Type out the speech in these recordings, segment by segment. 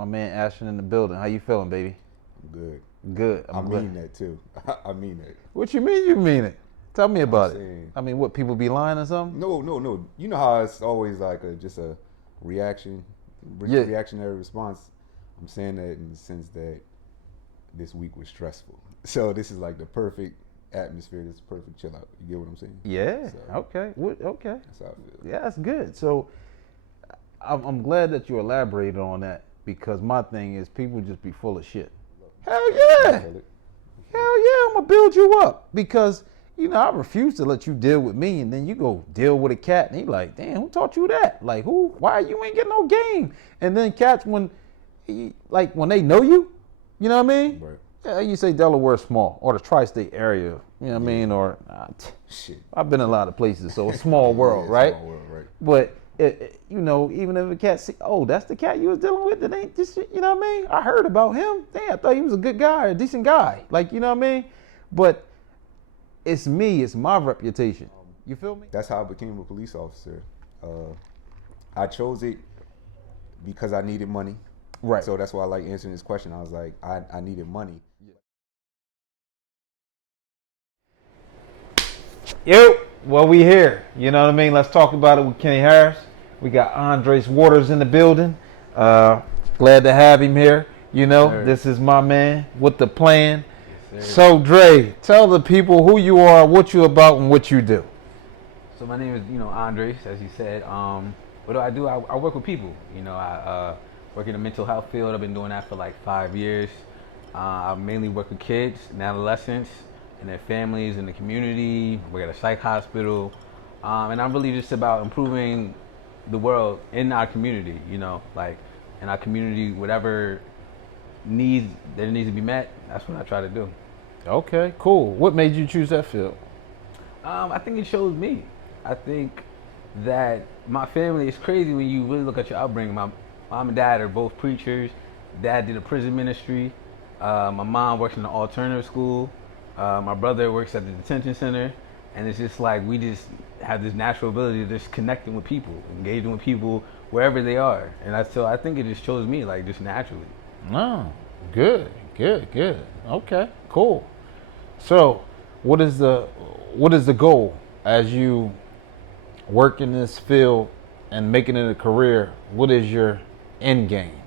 My man Ashton in the building. How you feeling, baby? Good. Good. I I'm mean glad. that too. I mean that. What you mean? You mean it? Tell me I'm about it. saying I mean, what people be lying or something? no. You know how it's always like just a reaction, Yeah. reactionary response. I'm saying that in the sense that this week was stressful. So this is like the perfect atmosphere. This is perfect chill out. You get what I'm saying? Yeah. So Okay. What? Okay. that's how I feel. Yeah, that's good. So I'm glad that you elaborated on that because my thing is people just be full of shit. Hell You yeah. feel it? Hell yeah, I'm gonna build you up because I refuse to let you deal with me and then you go deal with a cat and he like, damn, who taught you that? Like who? Why you ain't getting no game? And then cats when they know you, you know what I mean? Right. Yeah, you say Delaware small or the tri-state area, you know what I mean? Or Shit. I've been in a lot of places, so a small Yeah, world, it's right? small world, right? But even if a cat see, oh, that's the cat you was dealing with, that ain't just, you know what I mean? I heard about him. Damn, I thought he was a good guy, a decent guy. Like, you know what I mean? But it's me, it's my reputation. You feel me? That's how I became a police officer. I chose it because I needed money. Right. So that's why I like answering this question. I was like, I needed money. Yo, well, we here. You know what I mean? Let's talk about it with Kenny Harris. We got Andres Waters in the building. Glad to have him here. Sir. This is my man with the plan. Yes, sir. So, Dre, tell the people who you are, what you about, and what you do. So my name is, Andres, as you said. What do? I work with people. I work in the mental health field. I've been doing that for like 5 years. I mainly work with kids and adolescents and their families in the community. We're at a psych hospital. And I'm really just about improving the world in our community, like in our community, whatever needs that needs to be met, that's what I try to do. Okay, cool. What made you choose that field? I think it shows me. I think that my family is crazy when you really look at your upbringing. My mom and dad are both preachers. Dad did a prison ministry. My mom works in an alternative school. My brother works at the detention center. And it's just like we just have this natural ability to just connecting with people, engaging with people wherever they are. And I think it just shows me like just naturally. No, good. Okay, cool. So, what is the goal as you work in this field and making it a career? What is your end game?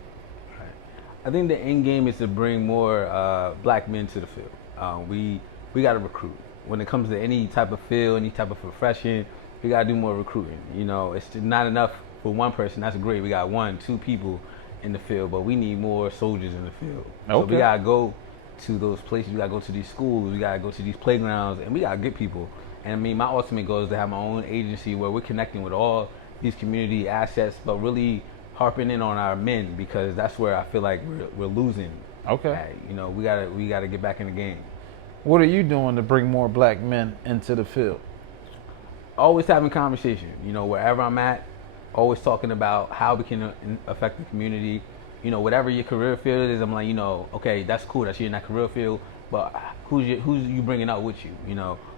I think the end game is to bring more black men to the field. We got to recruit. When it comes to any type of field, any type of profession, we got to do more recruiting. It's not enough for one person. That's great. We got 1-2 people in the field, but we need more soldiers in the field. So Okay. we got to go to those places. We got to go to these schools. We got to go to these playgrounds, and we got to get people. And I mean, my ultimate goal is to have my own agency where we're connecting with all these community assets, but really harping in on our men because that's where I feel like we're losing. Okay. We gotta get back in the game. What are you doing to bring more black men into the field? Always having conversation. Wherever I'm at, always talking about how we can affect the community. Whatever your career field is, I'm like, okay, that's cool. That's you in that career field, but who's you bringing out with you?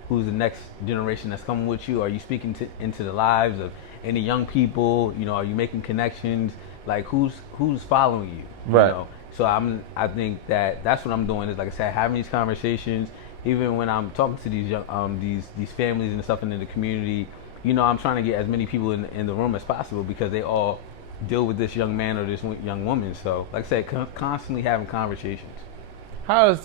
Who's the next generation that's coming with you? Are you speaking into the lives of any young people? Are you making connections? Like who's following you? Right. So I think that's what I'm doing is, like I said, having these conversations. Even when I'm talking to these young, these families and stuff in the community, I'm trying to get as many people in the room as possible because they all deal with this young man or this young woman. So, like I said, constantly having conversations. How is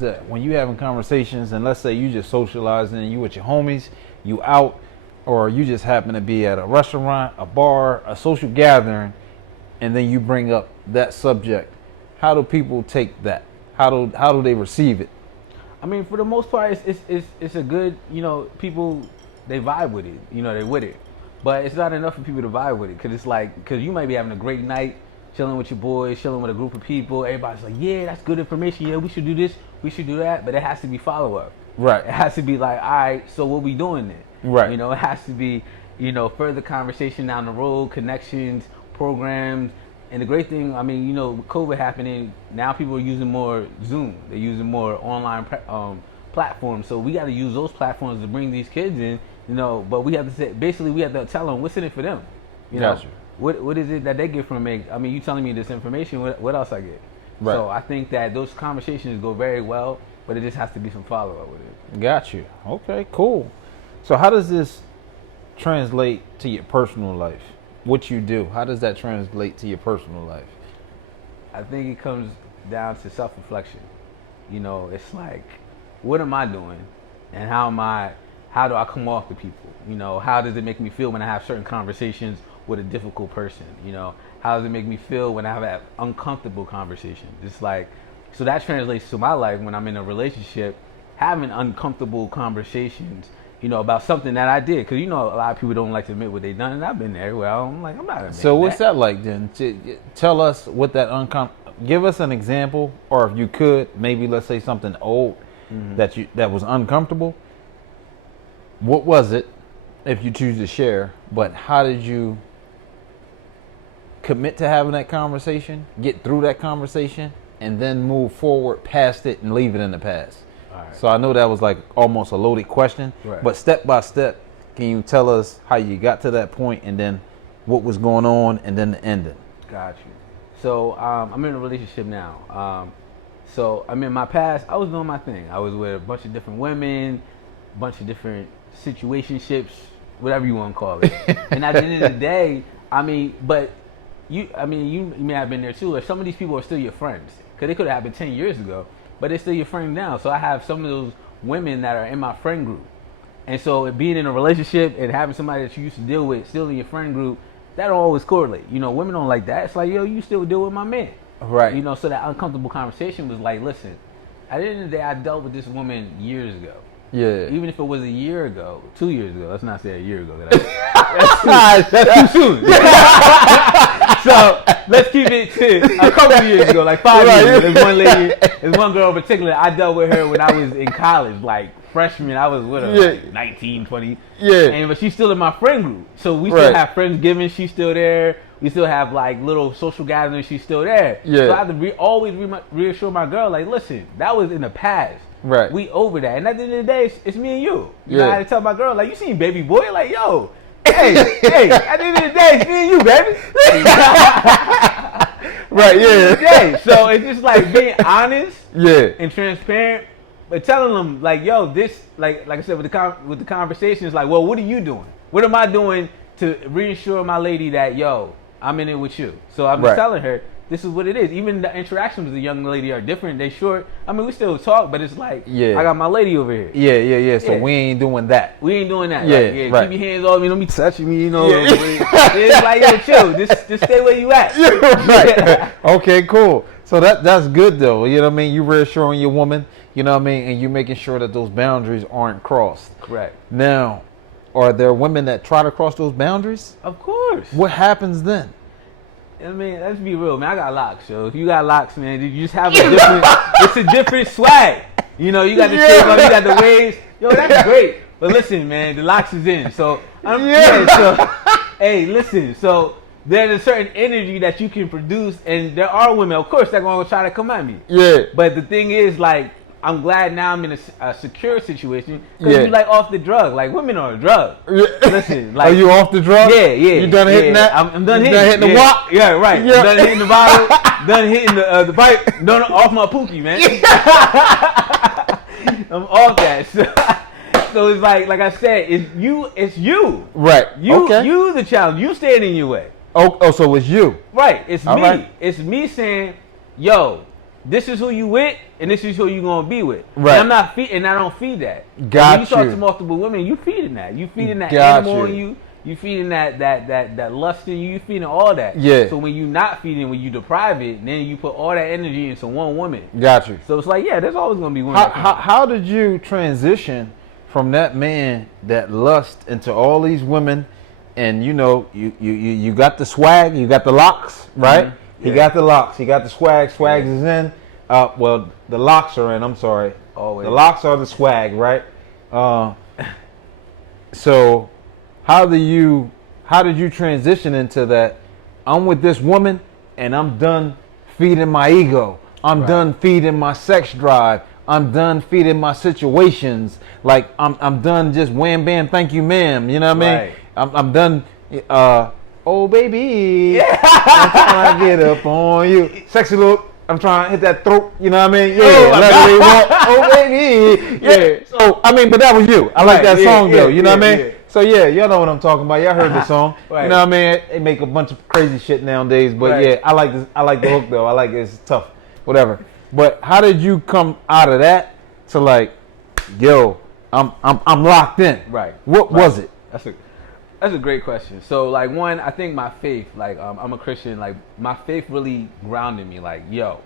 that when you having conversations and let's say you just socializing and you with your homies, you out, or you just happen to be at a restaurant, a bar, a social gathering, and then you bring up that subject? How do people take that? How do they receive it? I mean, for the most part, it's a good, people, they vibe with it, they with it. But it's not enough for people to vibe with it, because you might be having a great night, chilling with your boys, chilling with a group of people. Everybody's like, yeah, that's good information. Yeah, we should do this, we should do that. But it has to be follow-up. Right. It has to be like, all right, so what we doing then? Right. It has to be, further conversation down the road, connections, programs. And the great thing, I mean, with COVID happening, now people are using more Zoom. They're using more online platforms. So we got to use those platforms to bring these kids in, but we have to say, basically we have to tell them what's in it for them. Gotcha. what is it that they get from it? I mean, you telling me this information. What else I get? Right. So I think that those conversations go very well, but it just has to be some follow up with it. Got you. Okay, cool. So how does this translate to your personal life? What you do? How does that translate to your personal life? I think it comes down to self reflection. You know, it's like, what am I doing, and how do I come off to people? You know, how does it make me feel when I have certain conversations with a difficult person? You know, how does it make me feel when I have an uncomfortable conversation? It's like, so that translates to my life when I'm in a relationship, having uncomfortable conversations, you know, about something that I did. Because, you know, a lot of people don't like to admit what they've done, and I've been there. Well, I'm like, I'm not admitting So what's that like then? Tell us what that give us an example, or if you could, maybe let's say something old that was uncomfortable. What was it, if you choose to share, but how did you commit to having that conversation, get through that conversation, and then move forward past it and leave it in the past? All right. So I know that was like almost a loaded question, Right. but step by step, can you tell us how you got to that point, and then what was going on, and then the ending? Got you. So I'm in a relationship now. So I mean, in my past, I was doing my thing. I was with a bunch of different women, a bunch of different situationships, whatever you want to call it. And at the end of the day, I mean, but you may have been there too. If some of these people are still your friends, because it could have happened 10 years ago, but they're still your friend now. So I have some of those women that are in my friend group. And so being in a relationship and having somebody that you used to deal with still in your friend group, that don't always correlate. You know, women don't like that. It's like, yo, you still deal with my man. Right. You know, so that uncomfortable conversation was like, listen, at the end of the day, I dealt with this woman years ago. Yeah. Even if it was a year ago, 2 years ago, let's not say a year ago. That's too soon. So let's keep it to a couple of years ago, like 5 years ago. There's one lady, there's one girl in particular, I dealt with her when I was in college, like freshman. I was with her, like 19, 20. Yeah. But she's still in my friend group. So we still have Friendsgiving, she's still there. We still have like little social gatherings, she's still there. Yeah. So I have to always reassure my girl, like, listen, that was in the past. Right. We over that. And at the end of the day, it's me and you. You Yeah. know, I had to tell my girl, like, you seen Baby Boy? Like, yo, hey, at the end of the day, it's me and you, baby. Right, yeah. Yeah. So it's just like being honest Yeah. and transparent, but telling them, like, yo, this, like I said, with the conversations, like, well, what are you doing? What am I doing to reassure my lady that, yo, I'm in it with you? So I'm just telling her, this is what it is. Even the interactions with the young lady are different. They short. I mean, we still talk, but it's like, I got my lady over here. Yeah. So Yeah. we ain't doing that. We ain't doing that. Yeah, Like, right. Keep your hands off me. Don't be touching me. You know. Yeah. It's like, yo, chill. Just stay where you at. Right. Okay, cool. So that's good though. You know what I mean? You reassuring your woman, you know what I mean, and you making sure that those boundaries aren't crossed. Correct. Now, are there women that try to cross those boundaries? Of course. What happens then? I mean, let's be real, man. I got locks, so if you got locks, man, you just have a different. It's a different swag. You know, you got the shape up, you got the waves. Yo, that's great. But listen, man, the locks is in. So hey, listen. So there's a certain energy that you can produce, and there are women, of course, that gonna try to come at me. Yeah. But the thing is, like, I'm glad now I'm in a secure situation because Yeah. we like off the drug. Like, women are a drug. Listen, like, are you off the drug? Yeah. You done hitting that? I'm done You hitting. done hitting the wok? Yeah, right. Yeah. Done hitting the bottle. Done hitting the pipe. Done off my pookie, man. I'm off that. So it's like I said, it's you. Right. Okay. You the challenge. You standing in your way. Oh, so it's you. Right. It's All me. right. It's me saying, yo, this is who you with, and this is who you gonna be with. Right. And I'm not feeding. I don't feed that. Got when you talk you. to multiple women, you feeding that. You feeding that Got animal you. in you. You feeding that lust in you. You feeding all that. Yeah. So when you not feeding, when you deprive it, then you put all that energy into one woman. Got you. So it's like, yeah, there's always gonna be women. that come. How did you transition from that man that lust into all these women, and you know you got the swag, you got the locks, right? Mm-hmm. He Yeah. got the locks, he got the swag. Swags is in. Well, the locks are in. I'm sorry. Always. The locks are the swag, right? So how did you transition into that? I'm with this woman, and I'm done feeding my ego. I'm Right. done feeding my sex drive. I'm done feeding my situations. Like I'm done just wham bam, thank you, ma'am. You know what I mean? Right. I'm done Oh baby, I'm trying to get up on you. Sexy look. I'm trying to hit that throat. You know what I mean? Yeah. Leathery walk. Oh baby. Yeah. So I mean, but that was you. I like that song though. You know what I mean? So yeah, y'all know what I'm talking about. Y'all heard the song. Right. You know what I mean? They make a bunch of crazy shit nowadays. But Right. yeah, I like this. I like the hook though. I like it. It's tough. Whatever. But how did you come out of that to like, yo, I'm locked in? Right. What was it? That's a great question. So like one, I think my faith, like I'm a Christian, like my faith really grounded me. Like, yo,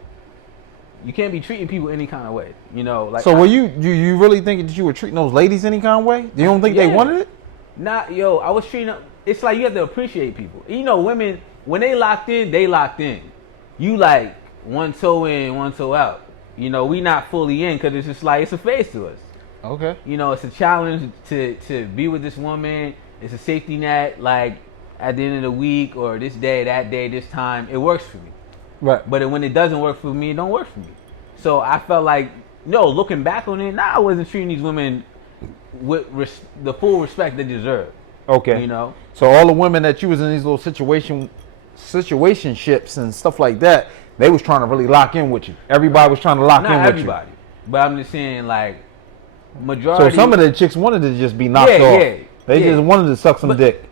you can't be treating people any kind of way. You know, like So were you really thinking that you were treating those ladies any kind of way? You don't think they Yeah. wanted it? Yo, I was treating them. It's like you have to appreciate people. You know, women when they locked in, they locked in. You like one toe in, one toe out. You know, we not fully in because it's just like it's a phase to us. Okay. You know, it's a challenge to be with this woman. It's a safety net. Like at the end of the week or this day, that day, this time, it works for me. Right. But when it doesn't work for me, it don't work for me. So I felt like, no, looking back on it, I wasn't treating these women with the full respect they deserve. Okay. You know? So all the women that you was in these little situationships and stuff like that, they was trying to really lock in with you. Everybody was trying to lock in Not with everybody. But I'm just saying, like, you. majority. So some of the chicks wanted to just be knocked Yeah, off. yeah, They yeah. just wanted to suck some dick.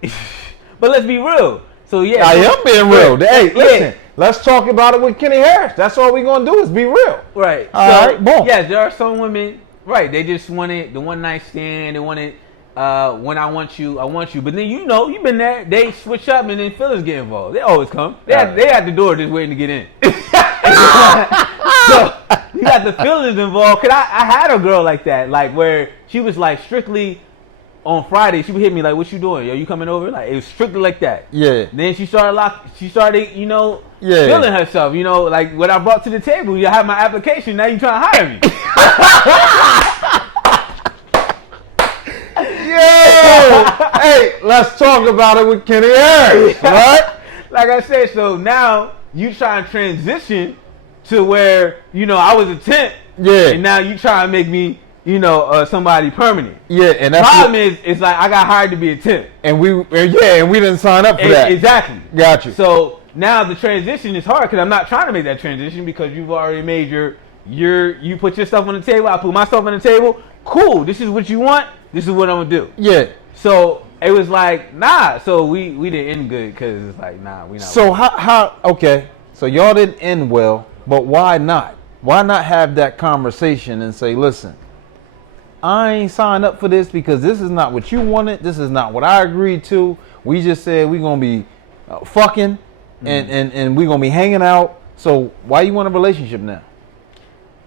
But let's be real. So yeah. I am being real. Hey, Yeah. listen. Let's talk about it with Kenny Harris. That's all we're gonna do is be real. Right. All right, boom. Yes, there are some women. Right. They just wanted the one night stand. They wanted when I want you, I want you. But then you know you've been there. They switch up and then feelings get involved. They always come. They at the door just waiting to get in. So you got the feelings involved. Cause I had a girl like that, like where she was like strictly on Friday. She would hit me like, "What you doing? Yo, you coming over?" Like it was strictly like that. Yeah. Then she started, you know, Yeah. feeling herself. You know, like what I brought to the table. You have my application. Now you trying to hire me. Yeah. Hey, let's talk about it with Kenny Harris, right? Like I said, so now you trying to transition to where, you know, I was a temp. Yeah. And now you trying to make me, you know, somebody permanent. Yeah, and that's Problem is, it's like I got hired to be a temp. and we didn't sign up for that. Exactly. Got you. So now the transition is hard because I'm not trying to make that transition because you've already made you put your stuff on the table. I put my stuff on the table. Cool. This is what you want. This is what I'm gonna do. Yeah. So it was like, nah. So we didn't end good because it's like, nah, we not. So how okay. So y'all didn't end well, but why not? Why not have that conversation and say, listen, I ain't signed up for this because this is not what you wanted. This is not what I agreed to. We just said we're gonna be fucking and we're gonna be hanging out. So why you want a relationship now?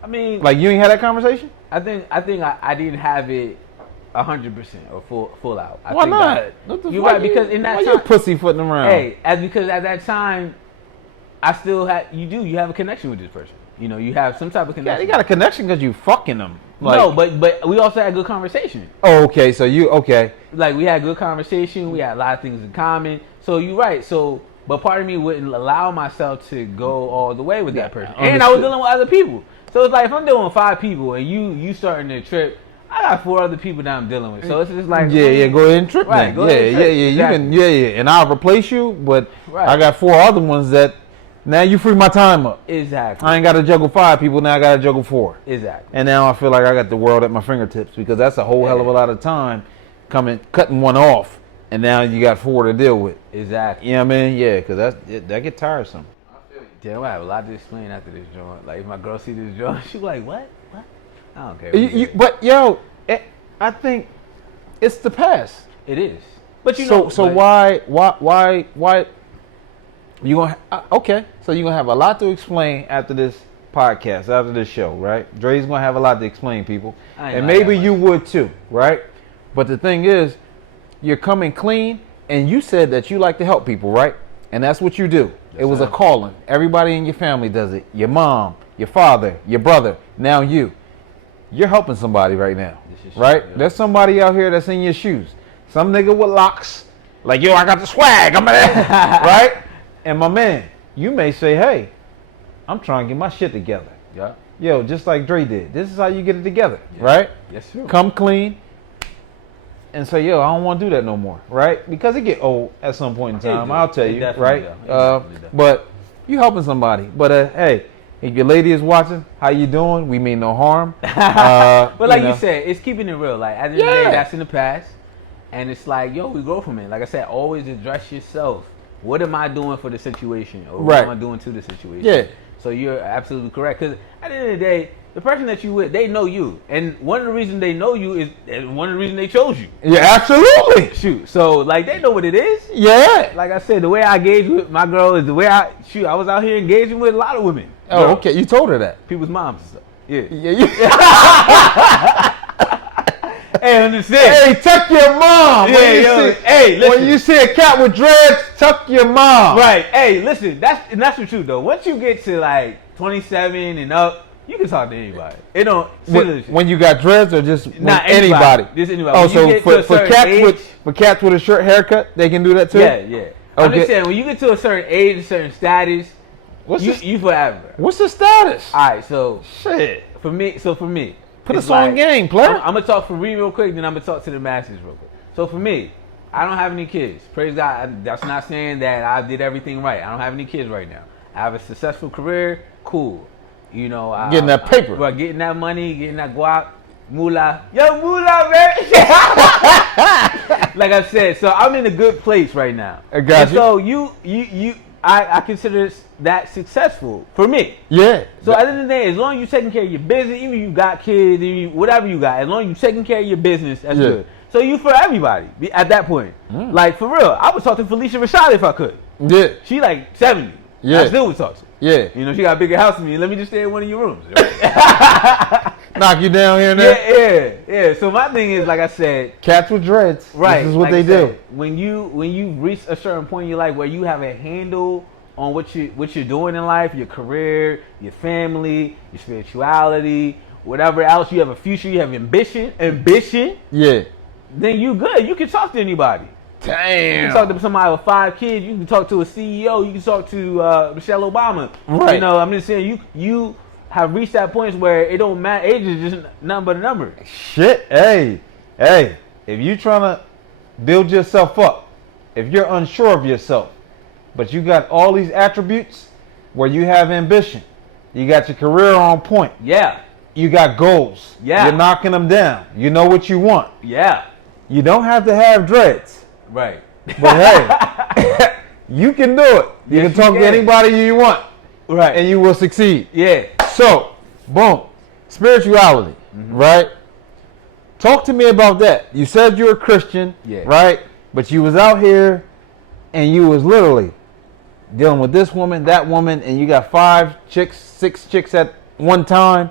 I mean, Like you ain't had that conversation? I think I didn't have it 100% or full out. I Why think not? that- What the You're fuck right because in that why time, you pussyfooting around? hey, because at that time, I still had you have a connection with this person. You know, you have some type of Yeah, connection. they got a connection because you fucking them. Like, no, but we also had good conversation. oh, okay. So you okay? Like we had good conversation. We had a lot of things in common. So you're right. So, but part of me wouldn't allow myself to go all the way with that person, and I was understood. dealing with other people. So it's like if I'm dealing with 5 people and you starting the trip, I got 4 other people that I'm dealing with. So it's just like Yeah, go ahead and trip Right, then. go ahead and Yeah, trip. you Exactly. can, yeah, and I'll replace you, but Right. I got 4 other ones that now you free my time up. Exactly. I ain't got to juggle 5 people, now I got to juggle 4. Exactly. And now I feel like I got the world at my fingertips because that's a whole hell of a lot of time cutting one off, and now you got 4 to deal with. Exactly. You know what I mean? Yeah, because that get tiresome. Damn, I have a lot to explain after this joint. Like if my girl see this joint, she like, what? I don't care. But yo, I think it's the past. It is. But you So know, so but- why you gonna okay? So you gonna have a lot to explain after this podcast, after this show, right? Dre's gonna have a lot to explain, people, I ain't and know that maybe much. you would too, right? But the thing is, you're coming clean, and you said that you like to help people, right? And that's what you do. It was a sir. calling. Everybody in your family does it. Your mom, your father, your brother. Now you. You're helping somebody right now, This is right? true, yeah. There's somebody out here that's in your shoes. Some nigga with locks, like, yo, I got the swag, I'm right? And my man, you may say, hey, I'm trying to get my shit together. Yeah. Yo, just like Dre did. This is how you get it together, right? Yes, sir. Come clean and say, yo, I don't want to do that no more, right? Because it get old at some point in time. I'll tell you, right? But you helping somebody. But hey, if your lady is watching, how you doing? We mean no harm. But like you said, it's keeping it real. Like at the end of the day, that's in the past, and it's like, yo, we grow from it. Like I said, always address yourself. What am I doing for the situation, or what am I doing to the situation? Yeah. So you're absolutely correct. Because at the end of the day, the person that you with, they know you, and one of the reasons they know you is one of the reasons they chose you. Yeah, absolutely. Shoot, so like they know what it is. Yeah. Like I said, the way I engage with my girl is the way I was out here engaging with a lot of women. Oh, okay. You told her that. People's moms and stuff. Yeah. Yeah. Hey, understand? Hey, tuck your mom. Yeah, hey, listen. When you see a cat with dreads, tuck your mom. Right. Hey, listen. That's the truth though. Once you get to like 27 and up, you can talk to anybody. It don't. When you got dreads or just Not anybody? Just anybody. Oh, When so you get to a for certain cats age, with cats with a short haircut, they can do that too. Yeah, yeah. I'm Okay. just saying, when you get to a certain age, a certain status, you forever. What's the status? All right, so Shit. for me, Put it's us on game, player. I'm gonna talk for me real quick, then I'm gonna talk to the masses real quick. So for me, I don't have any kids. Praise God. That's not saying that I did everything right. I don't have any kids right now. I have a successful career. Cool. You know, Getting that paper. Getting that money, getting that guap, moolah. Yo, moolah, man. Like I said, so I'm in a good place right now. I got and you. So I consider that successful for me. Yeah. So at the end of the day, as long as you're taking care of your business, even if you got kids, whatever you got, as long as you're taking care of your business, that's good. So you for everybody at that point. Like for real, I would talk to Felicia Rashad if I could. Yeah. She like 70. Yeah. I still would talk to her. Yeah. You know, she got a bigger house than me. Let me just stay in one of your rooms. Knock you down here and there. Yeah. So my thing is, like I said, Cats with dreads. right. This is what like they I do. said, when you reach a certain point in your life where you have a handle on what you're doing in life, your career, your family, your spirituality, whatever else, you have a future, you have ambition, Yeah. then you good. You can talk to anybody. Damn. You can talk to somebody with 5 kids. You can talk to a CEO. You can talk to Michelle Obama. Right. You know, I'm just saying you have reached that point where it don't matter. Age is just nothing but a number. Shit. Hey. If you trying to build yourself up, if you're unsure of yourself, but you got all these attributes where you have ambition, you got your career on point, Yeah. you got goals, Yeah. you're knocking them down, you know what you want. Yeah. You don't have to have dreads, Right. but hey, you can do it. You Yes, can talk you to can. anybody you want, Right. and you will succeed. Yeah. So, boom, spirituality, right? Talk to me about that. You said you're a Christian, Yeah. right? But you was out here, and you was literally dealing with this woman, that woman, and you got 5 chicks, 6 chicks at one time,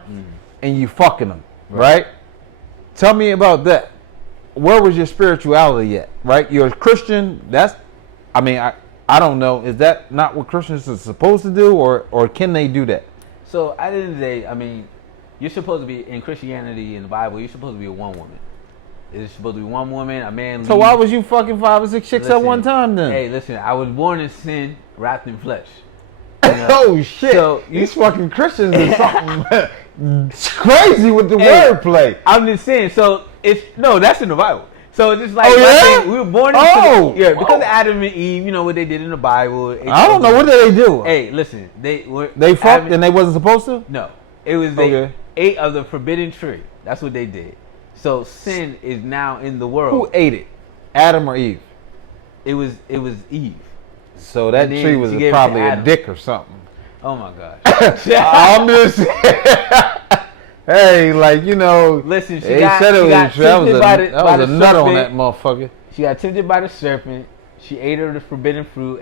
and you fucking them, right? Tell me about that. Where was your spirituality at, right? You're a Christian. I don't know. Is that not what Christians are supposed to do, or can they do that? So at the end of the day, I mean, you're supposed to be in Christianity in the Bible. You're supposed to be a one woman. It's supposed to be one woman, a man. So why was you fucking 5 or 6 chicks at one time then? Hey, listen, I was born in sin, wrapped in flesh. Oh shit! So these fucking Christians are something crazy with the wordplay. I'm just saying. So that's in the Bible. So it's just like Oh, yeah? we were born into because of Adam and Eve. You know what they did in the Bible. I don't know, what did they do? Hey, listen, they fucked Adam, and they wasn't supposed to. No, it was they ate of the forbidden tree. That's what they did. So sin is now in the world. Who ate it? Adam or Eve? It was Eve. So that And then tree was she gave it probably to a Adam. dick or something. Oh my gosh. I'm just hey, like, you know, Listen, she they got said it was tempted that was by a the nut on serpent. that motherfucker. She got tempted by the serpent. She ate of the forbidden fruit.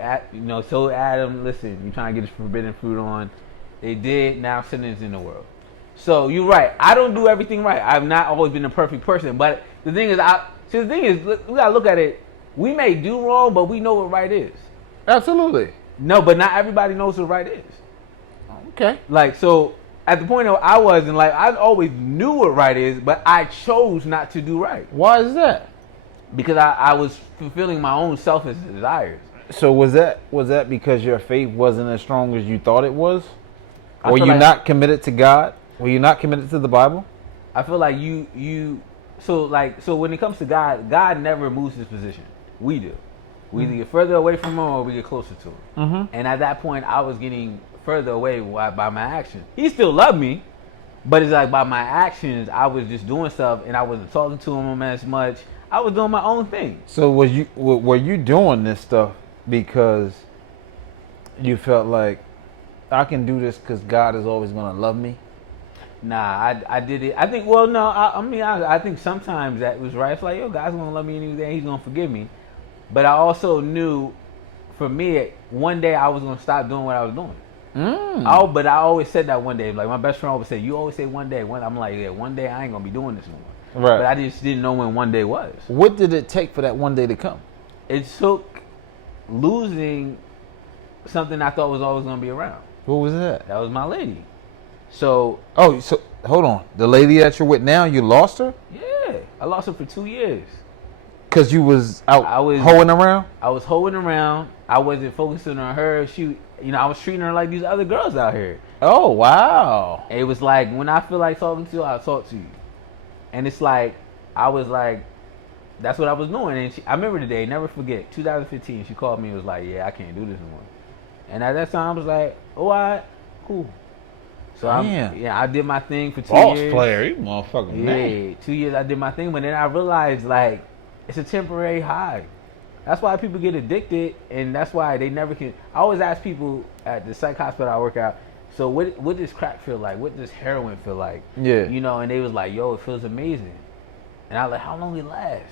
Told Adam, listen, you trying to get this forbidden fruit on. They did. Now sin is in the world. So you're right. I don't do everything right. I've not always been a perfect person. But the thing is, we gotta look at it. We may do wrong, but we know what right is. Absolutely. No, but not everybody knows what right is. Okay. Like, so at the point I was in, like, I always knew what right is, but I chose not to do right Why is that? because I was fulfilling my own selfish desires. So was that because your faith wasn't as strong as you thought it was? I Were feel you like- not committed to God? Were you not committed to the Bible? I feel like you So when it comes to God, God never moves his position. We do. We either get further away from him or we get closer to him. Mm-hmm. And at that point, I was getting further away by my actions. He still loved me, but it's like by my actions, I was just doing stuff and I wasn't talking to him as much. I was doing my own thing. So were you doing this stuff because you felt like I can do this because God is always gonna love me? Nah, I did it. I think. Well, no. I think sometimes that was right. It's like, yo, God's gonna love me anyway. He's gonna forgive me. But I also knew, for me, one day I was gonna stop doing what I was doing. But I always said that one day. Like my best friend always said, "You always say one day." I'm like, yeah, one day I ain't gonna be doing this anymore. Right. But I just didn't know when one day was. What did it take for that one day to come? It took losing something I thought was always gonna be around. What was that? That was my lady. So Oh, so hold on. The lady that you're with now, you lost her yeah, I lost her for 2 years. because you was out I was- hoeing around. I was holding around. I wasn't focusing on her. I was treating her like these other girls out here. Oh wow. It was like, when I feel like talking to you, I'll talk to you. And it's like, I was like, that's what I was doing. And I remember the day, never forget, 2015, she called me and was like, yeah, I can't do this anymore. And at that time, I was like, oh, all right, cool. So Damn. I did my thing for 2 Boss years. player, you motherfucking man. Yeah, 2 years I did my thing, but then I realized, like, it's a temporary high. That's why people get addicted, and that's why they never can. I always ask people at the psych hospital I work out, so what does crack feel like? What does heroin feel like? Yeah. And they was like, yo, it feels amazing. And I was like, how long it last?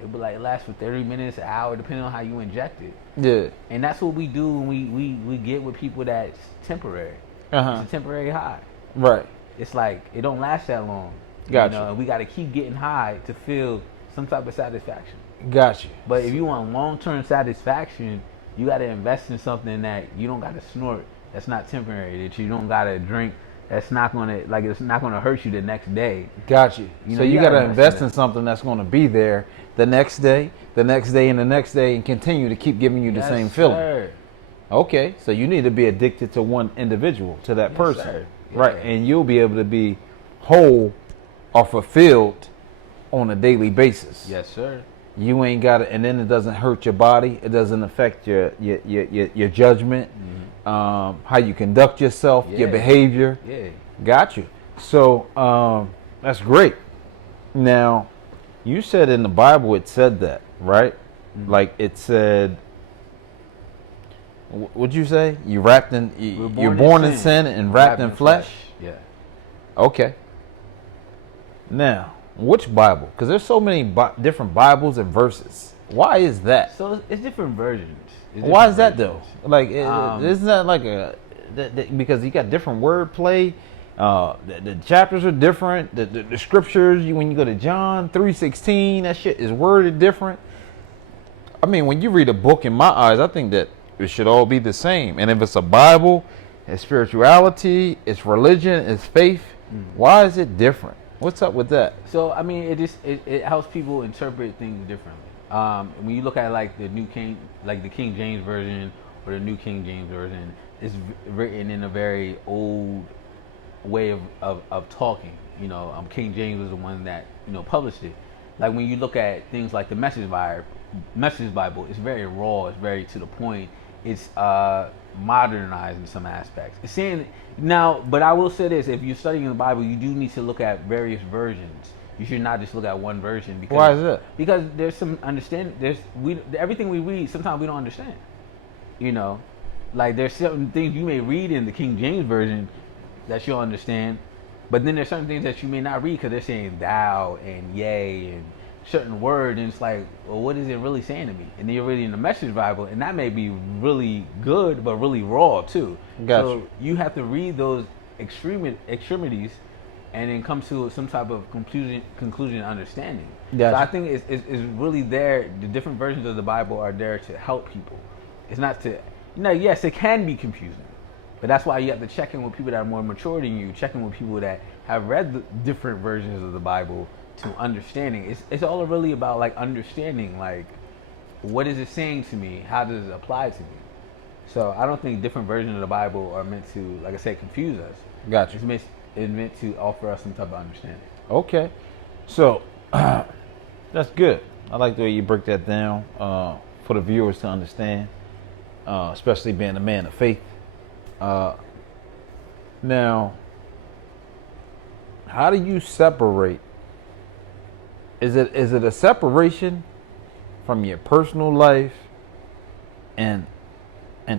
It would like last for 30 minutes, an hour, depending on how you inject it. Yeah. And that's what we do when we get with people that's temporary. Uh-huh. It's a temporary high. Right. It's like, it don't last that long. Gotcha. And we got to keep getting high to feel some type of satisfaction. Got you. But if you want long-term satisfaction, you got to invest in something that you don't got to snort, that's not temporary, that you don't got to drink, that's not going to, like, it's not going to hurt you the next day. Got you. You So know, you you got to gotta invest invest in in something that's going to be there the next day, the next day, and the next day, and continue to keep giving you the Yes, same feeling. sir. Okay, so you need to be addicted to one individual, to that Yes, person, sir. right? Yeah. And you'll be able to be whole or fulfilled on a daily basis. Yes, sir. You ain't got it, and then it doesn't hurt your body. It doesn't affect your judgment, how you conduct yourself, your Yeah. behavior. Yeah. Got you. So that's great. Now, you said in the Bible it said that, right? Like it said. What'd you say? You wrapped in. You're born in sin and wrapped in flesh. Yeah. Okay. Now, which Bible? Because there's so many different Bibles and verses. Why is that? So it's different versions. It's Why different is that though? versions. Like, isn't that like because you got different wordplay? The chapters are different. The scriptures, when you go to John 3:16, that shit is worded different. I mean, when you read a book, in my eyes, I think that it should all be the same. And if it's a Bible, it's spirituality, it's religion, it's faith. Why is it different? What's up with that? So I mean, it helps people interpret things differently. When you look at like the King James version or the New King James version, it's written in a very old way of talking. King James was the one that published it. Like when you look at things like the Message Bible, it's very raw. It's very to the point. It's modernized in some aspects. It's saying now, but I will say this: if you're studying the Bible, you do need to look at various versions. You should not just look at one version. Because, Why is that? Because there's some understanding. Everything we read, sometimes we don't understand. Like there's certain things you may read in the King James version that you'll understand, but then there's certain things that you may not read because they're saying thou and yea and certain words, and it's like, well, what is it really saying to me? And then you're reading the Message Bible, and that may be really good, but really raw too. Gotcha. So you have to read those extremities, and then come to some type of conclusion and understanding. Gotcha. So I think it's really there. The different versions of the Bible are there to help people. It's not to, yes, it can be confusing. But that's why you have to check in with people that are more mature than you, check in with people that have read the different versions of the Bible to understanding. It's all really about like understanding, like what is it saying to me? How does it apply to me? So I don't think different versions of the Bible are meant to, like I said, confuse us. Gotcha. It's meant to offer us some type of understanding. Okay. So That's good. I like the way you break that down for the viewers to understand, especially being a man of faith. Now, how do you separate? Is it a separation from your personal life and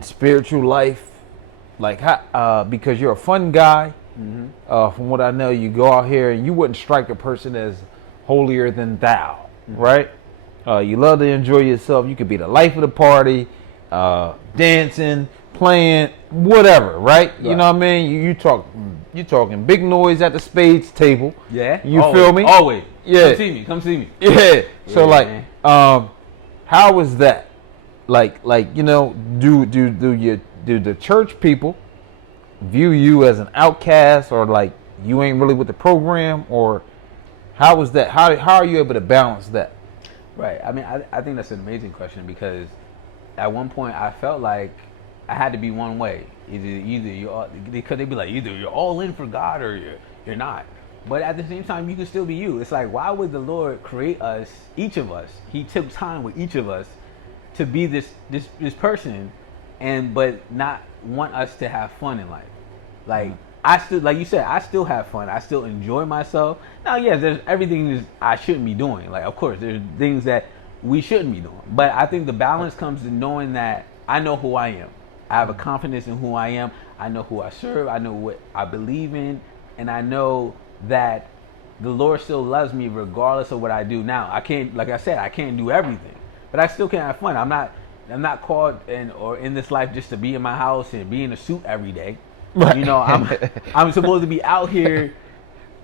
spiritual life? Like how? Because you're a fun guy. From what I know, you go out here and you wouldn't strike a person as holier than thou, right? You love to enjoy yourself. You could be the life of the party, dancing, playing, whatever, right? You know what I mean? You talking big noise at the spades table. Yeah. You always, feel me? Always. Yeah. Come see me. Yeah. So like, man. how is that? Like you know, do the church people view you as an outcast, or like you ain't really with the program, or how is that? How are you able to balance that? Right. I mean, I think that's an amazing question, because at one point I felt like I had to be one way. Either you're, because they'd be like, either you're all in for God or you're not. But at the same time, you can still be you. It's like, why would the Lord create us, each of us? He took time with each of us to be this person, but not want us to have fun in life. Like I still, like you said, I still have fun. I still enjoy myself. Now, yes, there's everything I shouldn't be doing. Like, of course, there's things that we shouldn't be doing. But I think the balance comes to knowing that I know who I am. I have a confidence in who I am. I know who I serve. I know what I believe in, and I know that the Lord still loves me regardless of what I do. Now, I can't, like I said, I can't do everything, but I still can have fun. I'm not called in this life just to be in my house and be in a suit every day. Right. You know, I'm supposed to be out here,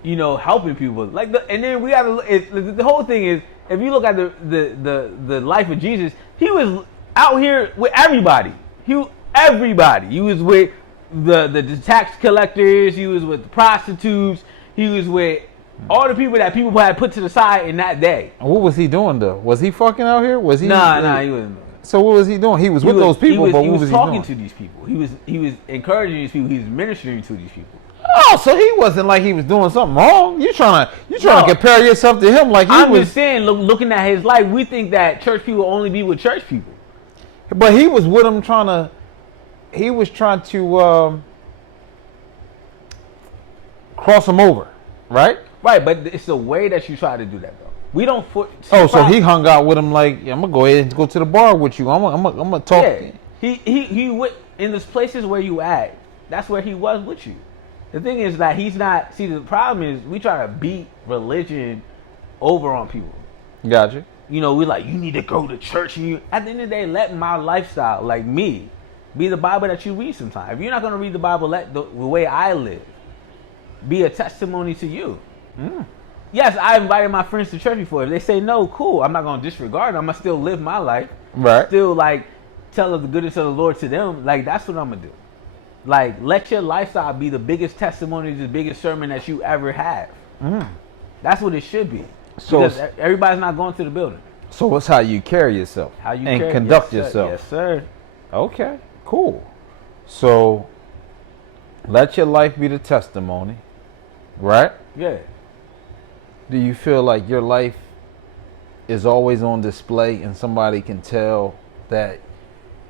you know, helping people. And then we got to. The whole thing is, if you look at the life of Jesus, he was out here with everybody. He was with the tax collectors. He was with the prostitutes. He was with all the people that people had put to the side in that day. What was he doing though? Was he fucking out here? Was he? Nah, he wasn't. So what was he doing? He was with those people, but what was he doing? He was talking to these people. He was encouraging these people. He was ministering to these people. Oh, so he wasn't like he was doing something wrong. You trying to compare yourself to him like he was? I'm just saying, looking at his life, we think that church people only be with church people. But he was with them he was trying to cross them over, right? Right, but it's the way that you try to do that, though. We don't. So he hung out with him like, I'm gonna go ahead and go to the bar with you. I'm gonna talk. Yeah, he went in those places where you at. That's where he was with you. The thing is that he's not. See, the problem is we try to beat religion over on people. Gotcha. You know, we like, you need to go to church, and at the end of the day, let my lifestyle, like me, be the Bible that you read sometimes. If you're not gonna read the Bible, let the way I live be a testimony to you. Yes, I invited my friends to church before. If they say no, cool. I'm not going to disregard them. I'm going to still live my life. Right. Still, like, tell of the goodness of the Lord to them. Like, that's what I'm going to do. Like, let your lifestyle be the biggest testimony, the biggest sermon that you ever have. That's what it should be. So because everybody's not going to the building. So it's how you carry yourself. How you and conduct yes, yourself. Yes, sir. Okay, cool. So let your life be the testimony, right? Yeah. Do you feel like your life is always on display and somebody can tell that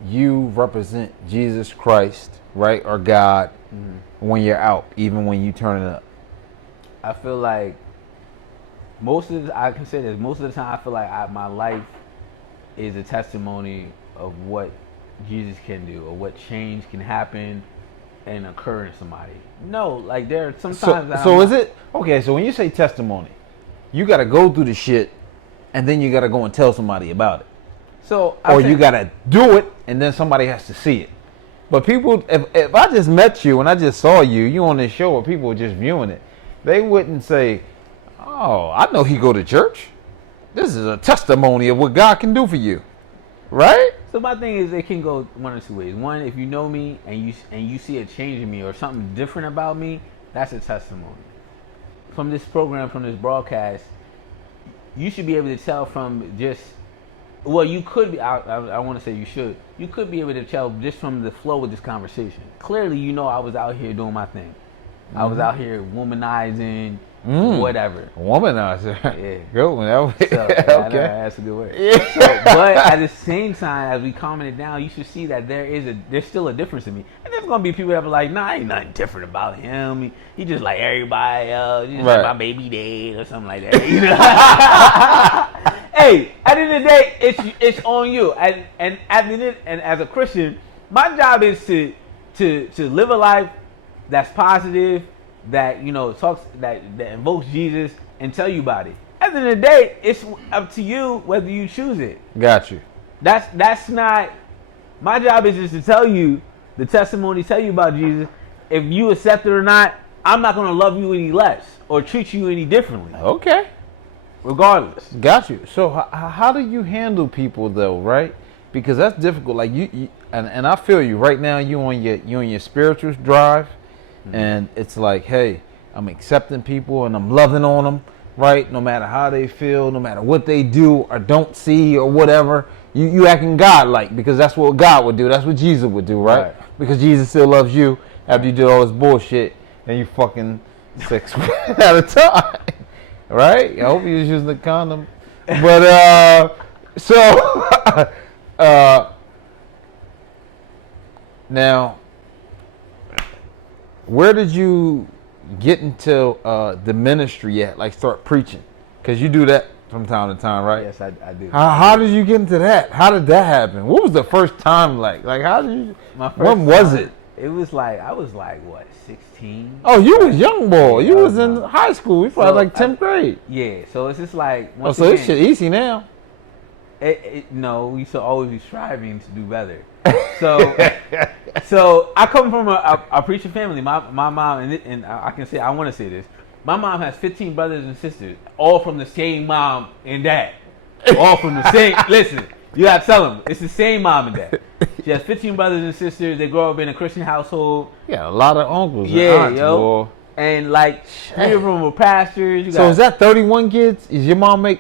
you represent Jesus Christ, right, or God when you're out, even when you turn it up? I feel like most of the time I feel like my life is a testimony of what Jesus can do, or what change can happen and occur in somebody. No, like there are sometimes. So is it okay? So when you say testimony, you got to go through the shit, and then you got to go and tell somebody about it. So you got to do it, and then somebody has to see it. But people, if I just met you and I just saw you on this show where people were just viewing it, they wouldn't say, "Oh, I know he go to church. This is a testimony of what God can do for you," right? So my thing is, it can go one or two ways. One, if you know me and you see a change in me or something different about me, that's a testimony. From this program, from this broadcast, you should be able to tell from just, well, you could be, I want to say you should. You could be able to tell just from the flow of this conversation. Clearly, you know I was out here doing my thing. I was out here womanizing, whatever. Womanizer. Yeah. Good one. That was, So, okay. that's a good word. Yeah. So, but at the same time, as we calming it down, you should see that there's still a difference in me. And there's gonna be people that be like, nah, ain't nothing different about him. He just like everybody else. He just like my baby dad or something like that. You know? Hey, at the end of the day, it's on you. And at the end, and as a Christian, my job is to live a life that's positive, that talks that invokes Jesus, and tell you about it. At the end of the day, it's up to you whether you choose it. Got you. That's not my job. Is just to tell you the testimony, tell you about Jesus. If you accept it or not, I'm not gonna love you any less or treat you any differently, Okay. regardless. Got you. So how do you handle people though, right? Because that's difficult. Like you and I feel you right now. You on your spiritual drive, and it's like, hey, I'm accepting people and I'm loving on them, right? No matter how they feel, no matter what they do or don't see or whatever, you acting God like, because that's what God would do. That's what Jesus would do, right? Because Jesus still loves you after you did all this bullshit and you fucking 6 at a time, right? I hope you was using the condom, but so. Now, where did you get into the ministry at? Like start preaching, because you do that from time to time, right? Yes, I do. How did you get into that? How did that happen? What was the first time like? Like how did you? My first When was time, it? It was like I was like what, 16? Oh, you was young boy. Yeah, You I was was in young. high school. You probably like 10th grade. Yeah, so it's just like Oh, once so this again, shit easy now. no, we should always be striving to do better. So I come from a preacher family. My mom, and I can say, I want to say this. My mom has 15 brothers and sisters, all from the same mom and dad. All from the same. Listen, you gotta tell them it's the same mom and dad. She has 15 brothers and sisters. They grow up in a Christian household. Yeah, a lot of uncles. And Yeah, aunts, yo. boy. And like 3 of them were pastors. You So got is that 31 kids? Is your mom make?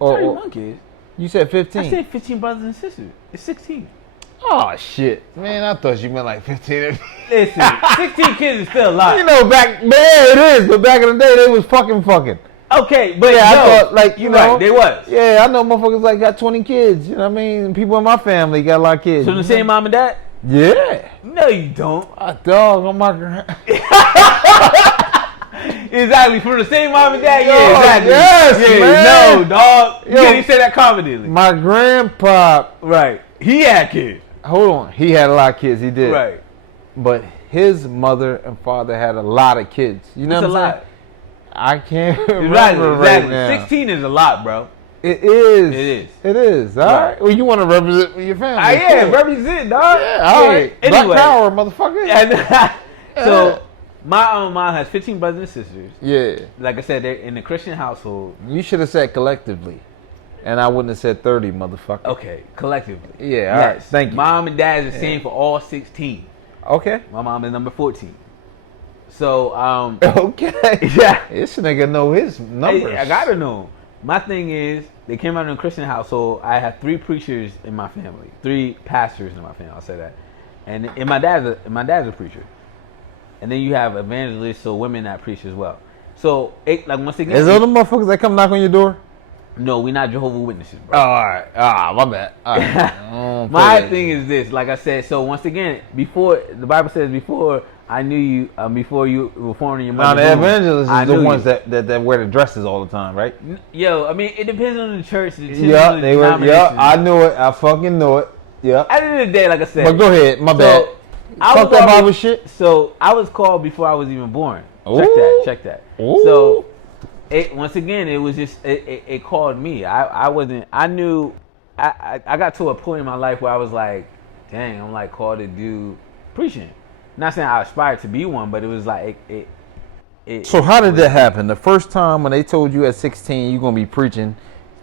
Or 31 kids. you said 15? I said 15 brothers and sisters. It's 16. Oh shit, man! I thought you meant like 15. Listen, 16 kids is still a lot. You know, back man, it is. But back in the day, they was fucking. Okay, but Yeah, I yo, thought like you you're know, right, they was. Yeah, I know motherfuckers like got 20 kids. You know what I mean? People in my family got a lot of kids. So the same mom and dad? Yeah. No, you don't. A dog on my grand. Exactly, from the same mom and dad. Yo, Yeah, exactly. yes, yeah, man. No, dog. You Yo. can't even say that confidently. My grandpa. Right. He had kids. Hold on, he had a lot of kids. He did. Right. But his mother and father had a lot of kids. You know It's a what I'm lot. saying? I can't remember Exactly. right now. 16 is a lot, bro. It is. It is. It is. All Right. right. Well, you want to represent your family. Yeah, cool. represent, dog. Yeah, all right. Black Anyway. power, motherfucker. And so, my own mom has 15 brothers and sisters. Yeah. Like I said, they're in a Christian household. You should have said collectively. And I wouldn't have said 30, motherfucker. Okay, collectively. Yeah, all right. Thank you. Mom and dad is the same for all 16. Okay. My mom is number 14. So, Okay. yeah. This nigga know his numbers. I gotta know. My thing is, they came out in a Christian household. I have 3 preachers in my family, 3 pastors in my family. I'll say that, and my dad's a preacher, and then you have evangelists, so women that preach as well. So, like once again, Is those the motherfuckers that come knock on your door? no, we're not Jehovah's Witnesses, Oh, bro. all right. Ah, my bad. All right. My thing is this, like I said. So once again, before the Bible says, before I knew you, before you were formed in your Now, mother's the womb, evangelists I is the knew ones you. that wear the dresses all the time, right? Yo, I mean, it depends on the church. It depends Yeah, on the they were. Yeah, denomination. I knew it. I fucking knew it. Yeah. At the end of the day, like I said. But go ahead. My bad. I Fuck was that already- Bible shit. So I was called before I was even born. Ooh. Check that. Ooh. So once again, it was just it called me. I wasn't. I knew. I got to a point in my life where I was like, dang, I'm like called to do preaching. Not saying I aspired to be one, but it was like it. So how did that happen? The first time when they told you at 16 you're gonna be preaching,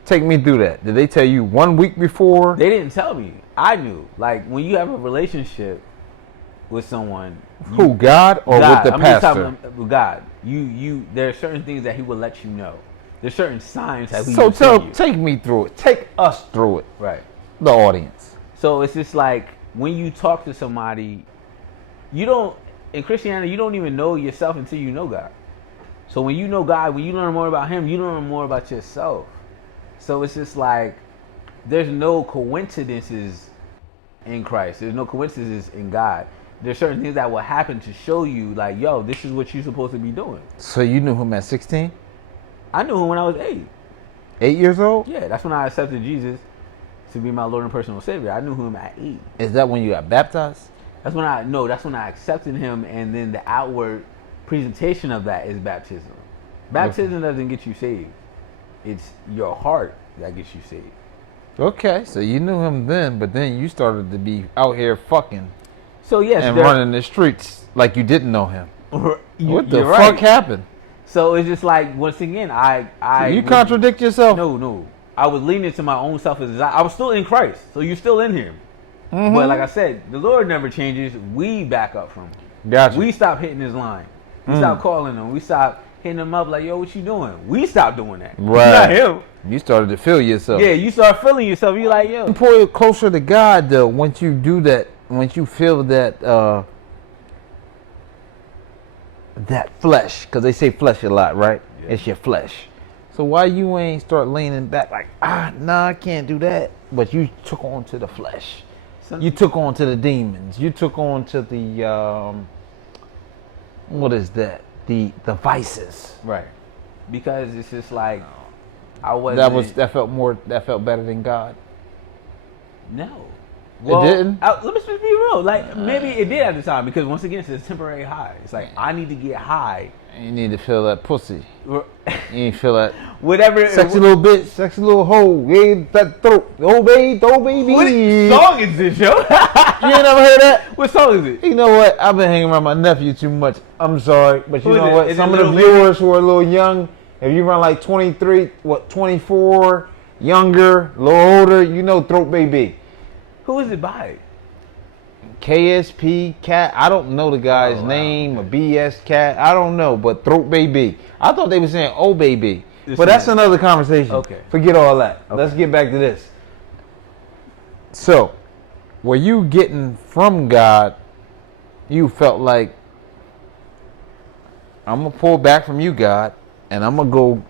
take me through that. Did they tell you 1 week before? They didn't tell me. I knew. Like when you have a relationship with someone. Who, God or God, with the I'm just pastor? talking about God. You. There are certain things that He will let you know. There's certain signs that He So will tell you. take me through it. Take us through it. Right. The audience. So it's just like when you talk to somebody, you don't. in Christianity, you don't even know yourself until you know God. So when you know God, when you learn more about Him, you learn more about yourself. So it's just like there's no coincidences in Christ. There's no coincidences in God. There's certain things that will happen to show you, like, yo, this is what you're supposed to be doing. So you knew him at 16? I knew him when I was 8. 8 years old? Yeah, that's when I accepted Jesus to be my Lord and personal Savior. I knew him at 8. Is that when you got baptized? That's when I accepted him, and then the outward presentation of that is baptism. Baptism doesn't get you saved. It's your heart that gets you saved. Okay, so you knew him then, but then you started to be out here fucking So yes, and running the streets like you didn't know him. What the you're fuck right. happened? So it's just like, once again, You contradict yourself. No. I was leaning to my own selfish desire. I was still in Christ, so you're still in Him. Mm-hmm. But like I said, the Lord never changes. We back up from Him. Gotcha. We stop hitting His line. We stop calling Him. We stop hitting Him up like, yo, what you doing? We stop doing that. Right. Not Him. You started to feel yourself. Yeah, you start feeling yourself. You like, yo. You pull you closer to God though. Once you do that, once you feel that that flesh, because they say flesh a lot, right? Yeah. It's your flesh. So why you ain't start leaning back like, nah, I can't do that. But you took on to the flesh. You took on to the demons. You took on to the what is that? The vices. Right. Because it's just like, I wasn't. That felt better than God. No. Didn't? Let me just be real. Like, maybe it did at the time, because once again, it's a temporary high. It's like, I need to get high. You need to feel that pussy. You need to feel that Whatever. sexy little bitch, sexy little hoe. Yeah, that throat. Oh baby. What song is this, yo? You ain't never heard that? What song is it? You know what? I've been hanging around my nephew too much. I'm sorry, but you Who is know it? what? Is it Some of the Lil viewers who are a little young, if you run like 23, 24, younger, a little older, you know Throat Baby. Who is it by? KSP Cat. I don't know the guy's Oh, wow. name, or BS Cat. I don't know, but Throat Baby. I thought they were saying Oh Baby. This But that's is- another conversation. Okay. Forget all that. Okay. Let's get back to this. So, were you getting from God, you felt like, I'm going to pull back from you, God, and I'm going to go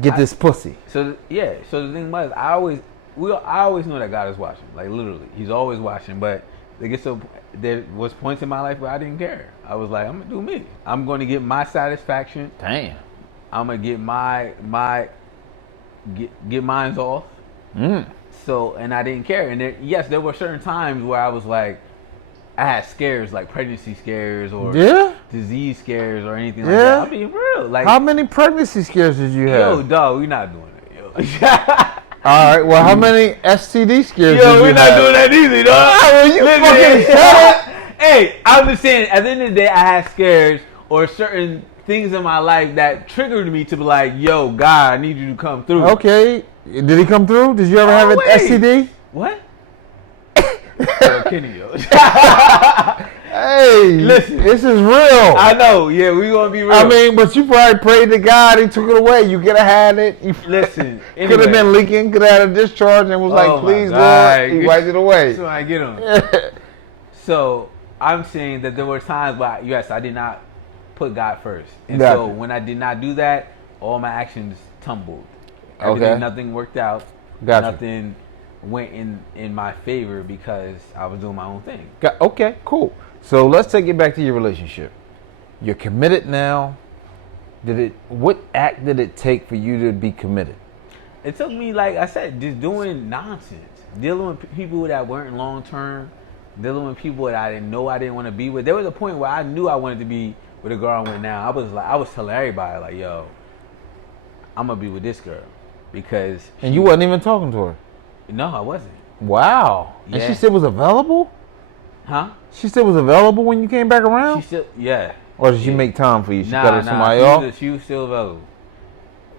get this pussy. So the thing was, I always know that God is watching. Like, literally, He's always watching. But there was points in my life where I didn't care. I was like, I'm gonna do me. I'm going to get my satisfaction. Damn. I'm gonna get get mine's off. So, and I didn't care. And there were certain times where I was like, I had scares, like pregnancy scares or Yeah? disease scares or anything like Yeah? that. I'm being real. Like, How many pregnancy scares did you have? yo, dog, we're not doing it, yo. All right. Well, how many STD scares did Yo, you we're not have? doing that either, dog. Well, you fucking said it. Hey, I'm just saying, at the end of the day, I had scares or certain things in my life that triggered me to be like, yo, God, I need you to come through. Okay. Did he come through? Did you ever have an Always. STD? What? Yo, Kenny, yo. Hey, Listen. this is real. I know, yeah, we gonna be real. I mean, but you probably prayed to God. He took it away. You could have had it. You listen, could have been leaking. Could have had a discharge and was Oh like, my please, God. Lord. He wiped it away. So I get him. So I'm saying that there were times where, yes, I did not put God first. And Gotcha. so when I did not do that, all my actions tumbled. Everything, Okay. Nothing worked out. Gotcha. Nothing went in my favor because I was doing my own thing. Okay, cool. So let's take it back to your relationship. You're committed now. What act did it take for you to be committed? It took me, like I said, just doing nonsense. Dealing with people that weren't long term. Dealing with people that I didn't want to be with. There was a point where I knew I wanted to be with a girl I'm with now. I was telling everybody, like, yo, I'm going to be with this girl. Because And you wasn't even talking to her. No, I wasn't. Wow. And Yeah. she still was available? Huh? She still was available when you came back around? She still, yeah. Or did she Yeah. make time for you? She got her somebody she off? she was still available.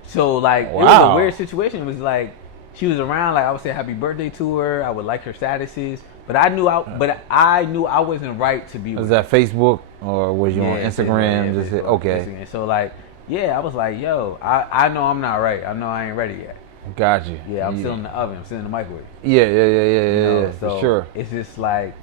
So, like, it was Wow. a weird situation. It was like, she was around, like, I would say happy birthday to her. I would like her statuses. But I knew I wasn't right to be Was with her. that Facebook or was you on Yeah, Instagram? yeah, Just Facebook, okay. Instagram. So, like, yeah, I was like, yo, I know I'm not right. I know I ain't ready yet. Got you. Yeah, I'm still in the oven. I'm still in the microwave. Yeah, You know, for sure. It's just like,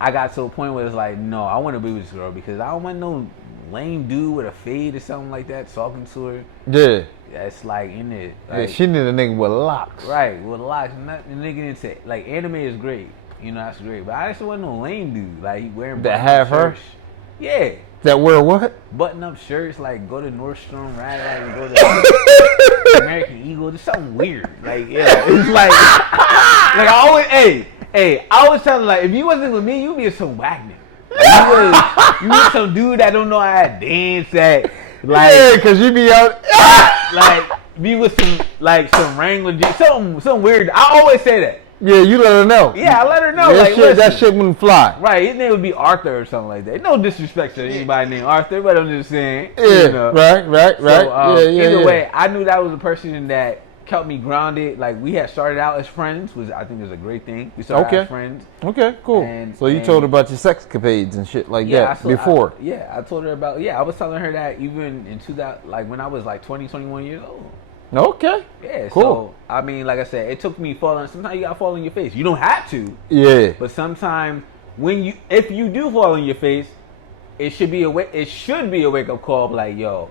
I got to a point where it's like, no, I want to be with this girl because I don't want no lame dude with a fade or something like that talking to her. Yeah. That's like in it. Yeah, Like, she need a nigga with locks. right, with locks. Not the nigga into like anime is great. You know, that's great. But I just want no lame dude. Like he wearing That button-up have her? shirts. Yeah. That wear what? Button up shirts, like go to Nordstrom, right? Like go to American Eagle, just something weird. Like, yeah. It's like I always I always tell her like if you wasn't with me, you'd be some whack nigga. Like, you was some dude that don't know how to dance at like Yeah, cause you be out. like be with some Wrangler jeans, something weird. I always say that. Yeah, you let her know. Yeah, I let her know. That Like, shit, that listen. shit wouldn't fly. Right, his name would be Arthur or something like that. No disrespect to anybody named Arthur, but I'm just saying. Yeah, you know. right. So, yeah. Either way, I knew that was a person that kept me grounded. Like we had started out as friends, was I think was a great thing. We started out as friends. Okay, cool. And- so you and- told her about your sex capades and shit like that before. I told her about. Yeah, I was telling her that even in 2000, like when I was like 20, 21 years old. Okay. Yeah, Cool. So I mean, like I said, it took me falling. Sometimes you gotta fall on your face. You don't have to, Yeah. but sometimes if you do fall on your face, it should be a wake up call. Like, yo,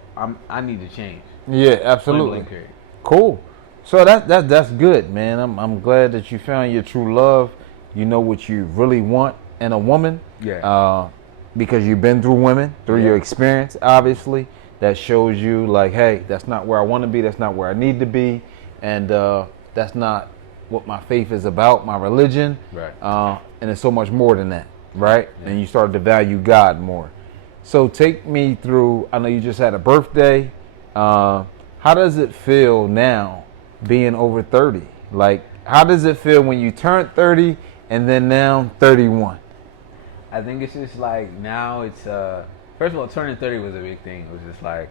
I need to change. Yeah, Point absolutely. blank period. Cool. So that's good, man. I'm glad that you found your true love. You know what you really want in a woman. Yeah. Because you've been through women, through your Yeah. experience, obviously. That shows you like, hey, that's not where I want to be. That's not where I need to be, and that's not what my faith is about. My religion. Right. And it's so much more than that, right? Yeah. And you started to value God more. So take me through. I know you just had a birthday. How does it feel now, being over 30? Like, how does it feel when you turn 30 and then now 31? I think it's just like now it's first of all, turning 30 was a big thing. It was just like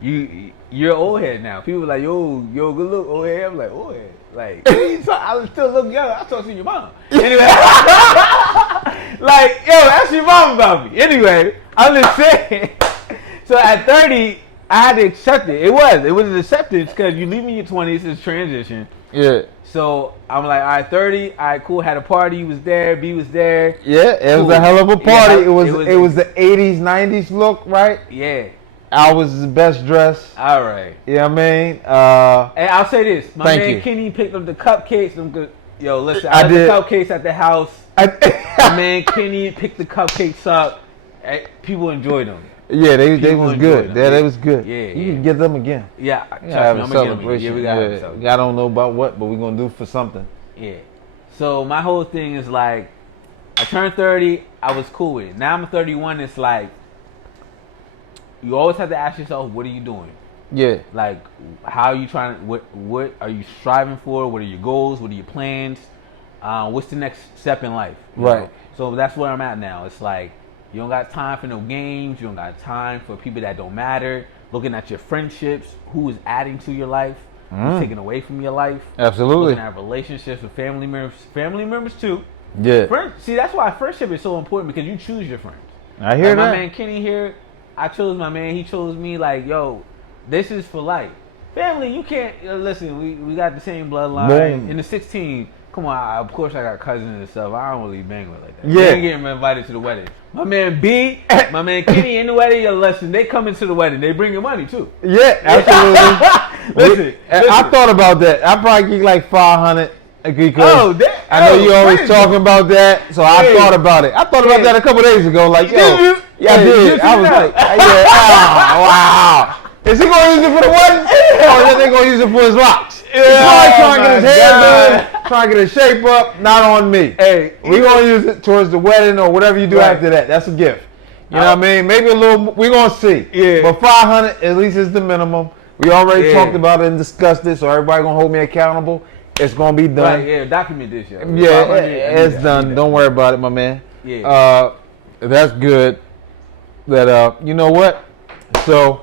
you're old head now. People were like, yo, good look, old head. I'm like, old head. Like, I still look young. I talk to your mom. Anyway, like, yo, ask your mom about me. Anyway, I'm just saying. So at 30, I had to accept it. It was an acceptance because you leave in your 20s, it's transition. Yeah. So I'm like, all right, 30, all right, cool. Had a party, was there, B was there. Yeah, it was Cool. a hell of a party. Yeah, it was the 80s, 90s look, right? Yeah, I was the best dressed. all right. You know what I mean? And I'll say this, my Thank man you. Kenny picked up the cupcakes. Them good. Yo, listen, I I left did. the cupcakes at the house. My man Kenny picked the cupcakes up. People enjoyed them. Yeah, they People was enjoyed good. them. Yeah, they was good. Yeah, You yeah. can get them again. Yeah, Yeah, trust have me, a I'm gonna get them. celebration. Yeah, we gotta have a celebration. I don't know about what, but we're gonna do for something. Yeah. So my whole thing is like, I turned 30, I was cool with it. Now I'm 31, it's like, you always have to ask yourself, what are you doing? Yeah. Like, how are you trying to, what are you striving for? What are your goals? What are your plans? What's the next step in life? You Right. know? So that's where I'm at now. It's like, you don't got time for no games. You don't got time for people that don't matter. Looking at your friendships, who is adding to your life, who's taking away from your life. Absolutely. Looking at relationships with family members too. Yeah. See, that's why friendship is so important because you choose your friends. I hear Like that. my man Kenny here, I chose my man. He chose me. Like, yo, this is for life. Family, you can't listen. We got the same bloodline. Boom. In the 16, come on. Of course, I got cousins and stuff. I don't really bang with like that. Yeah. They ain't getting invited to the wedding. My man B, my man Kenny in the wedding. Yo, listen, they come into the wedding. They bringing money too. Yeah, absolutely. Listen, I thought about that. I probably get like 500 because Oh, that- I know oh, you always crazy. talking about that, so I Yeah. thought about it. I thought about Yeah. that a couple days ago. Like, yo, Did you? yeah, I Hey, did. you I was know. like, yeah, wow. Is he gonna use it for the wedding, or is they gonna use it for his locks? He's probably trying to get his hair done, trying to get his shape up. Not on me. Hey, We gonna use it towards the wedding or whatever you do Right. after that. That's a gift. You know what I mean? Maybe a little. We gonna see. Yeah. But 500 at least is the minimum. We already Yeah. talked about it and discussed it, so everybody gonna hold me accountable. It's gonna be done. Right, yeah, document this, yo. Yeah, 500, I need it's that, I done. need that. Don't worry about it, my man. Yeah. That's good. That you know what? So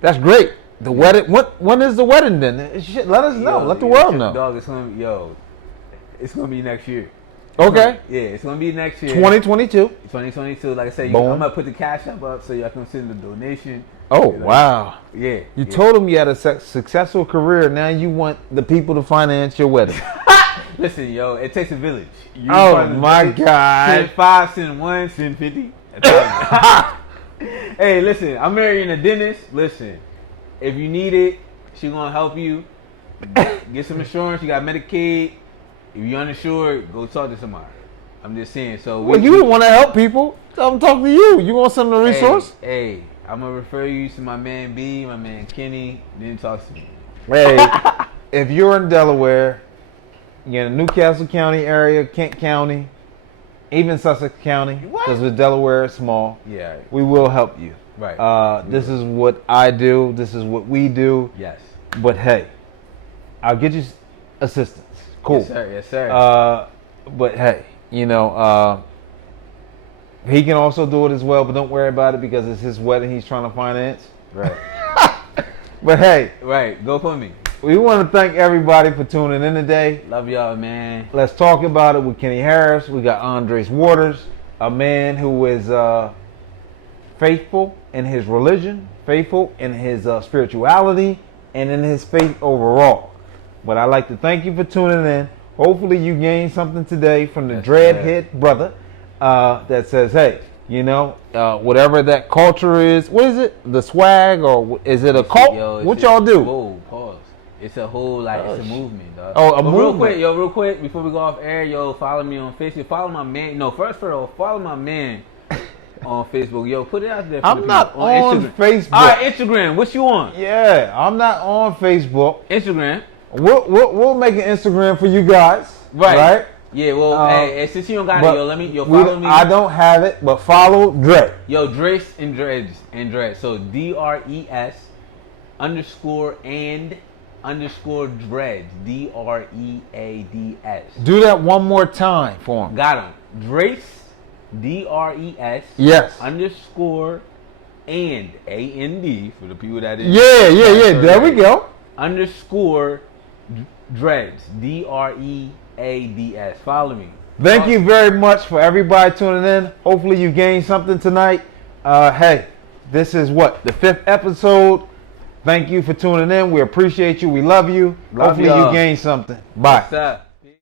that's great. The wedding. When is the wedding then? Shit, let us know. Yo, Let the yo, world shit, know. Dog, it's gonna be next year. Okay. Yeah, it's gonna be next year. 2022. 2022. Like I said, Boom. I'm gonna put the cash up so y'all can send the donation. Oh Like, wow. Yeah. You told them you had a successful career. Now you want the people to finance your wedding. Listen, yo, it takes a village. You Oh part of the my village. God. Send 5, send 1, send 50. Hey, listen, I'm marrying a dentist. Listen, if you need it, she gonna help you. Get some insurance. You got Medicaid. If you're uninsured, go talk to somebody. I'm just saying. So Well, you want to help people. I'm talking to you. You want some of the resource? Hey, I'm gonna refer you to my man B, my man Kenny. Then talk to me. Hey, if you're in Delaware, you're in the Newcastle County area, Kent County, even Sussex County, What? because with Delaware it's small, Yeah. we will help you. Right. This is what I do. This is what we do. Yes. But hey, I'll get you assistance. Cool. Yes, sir. Yes, sir. But hey, you know, he can also do it as well, but don't worry about it because it's his wedding he's trying to finance. Right. But hey, Right. Go for me. we want to thank everybody for tuning in today. Love y'all, man. Let's talk about it with Kenny Harris. We got Andres Waters, a man who is faithful in his religion, faithful in his spirituality, and in his faith overall. But I'd like to thank you for tuning in. Hopefully you gained something today from the That's Dreadhead brother that says, hey, you know, whatever that culture is, what is it? The swag, or is it a cult? Yo, What y'all do? Whoa, pause. It's a whole, like, Oh, it's a shit. movement, dog. Oh, a But movement. real quick, before we go off air, yo, follow me on Facebook. Follow my man. No, first of all, follow my man on Facebook. Yo, put it out there for the I'm people. not on Instagram. Facebook. All right, Instagram. What you on? Yeah, I'm not on Facebook. Instagram. We'll make an Instagram for you guys. Right? Yeah, well, hey, since you don't got it, But yo, let me, yo, we follow don't- me. I don't have it, but follow Dre. Yo, Dres and Dreads. So DRES underscore and underscore Dreads. DREADS. Do that one more time for him. Got him. Dres, DRES Yes. underscore and AND for the people that didn't. Yeah. There we go. Underscore Dreads. DREADS. Follow me. Thank you very much for everybody tuning in. Hopefully you gained something tonight. Hey, this is what? The 5th episode. Thank you for tuning in. We appreciate you. We love you. Love Hopefully y'all. you gained something. Bye. What's up?